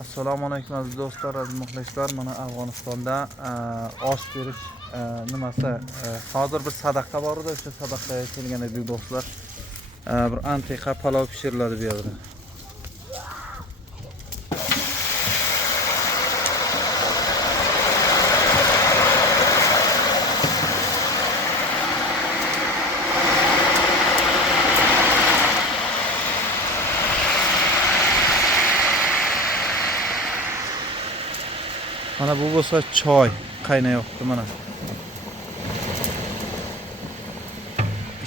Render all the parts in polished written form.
Assalomu alaykum aziz do'stlar, aziz muxlislar. Mana Afg'onistonda osh berish nimasi hozir bir sadaqa bor edi, o'sha sadaqaga kelgan edik do'stlar. Bir antiqa palov pishiriladi bu yerda. Mana bu bo'lsa choy qaynayapti mana.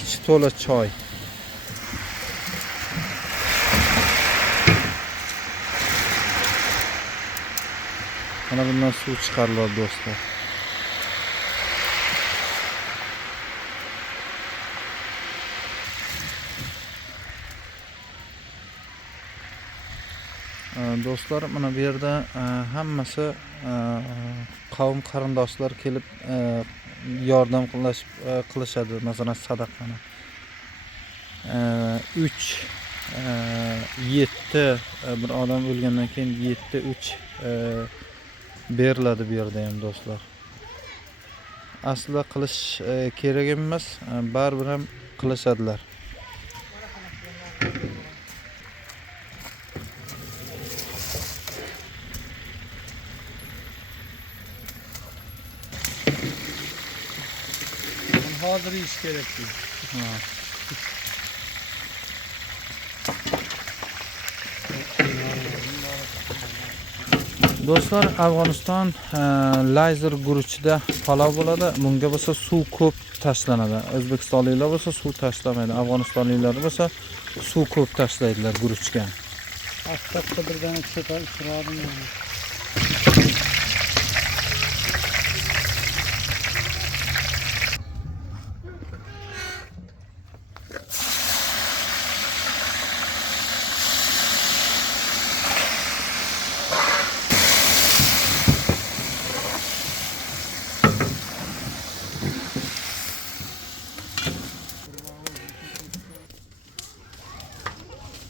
İçi to'la choy. Mana bundan suv chiqariladi do'stlar. Do'stlar, mana bu yerda hammasi qavm qarindoshlar kelib yordam qilishadi. Masalan, sadaqani 3 7 bir odam o'lgandan keyin 7-3 beriladi bu yerda ham do'stlar. Aslida qilish kerak emas, baribir ham qilishadilar. Hazır iş gerekli. Do'stlar, Afg'oniston lazer guruchida palov bo'ladi. Bunga bo'lsa suv ko'p tashlanadi. O'zbekistonliklar bo'lsa suv tashlamaydi. Afg'onistonliklar bo'lsa suv ko'p tashlaydilar guruchga. Hatta birden çıradım yani.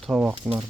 Tovoqlar.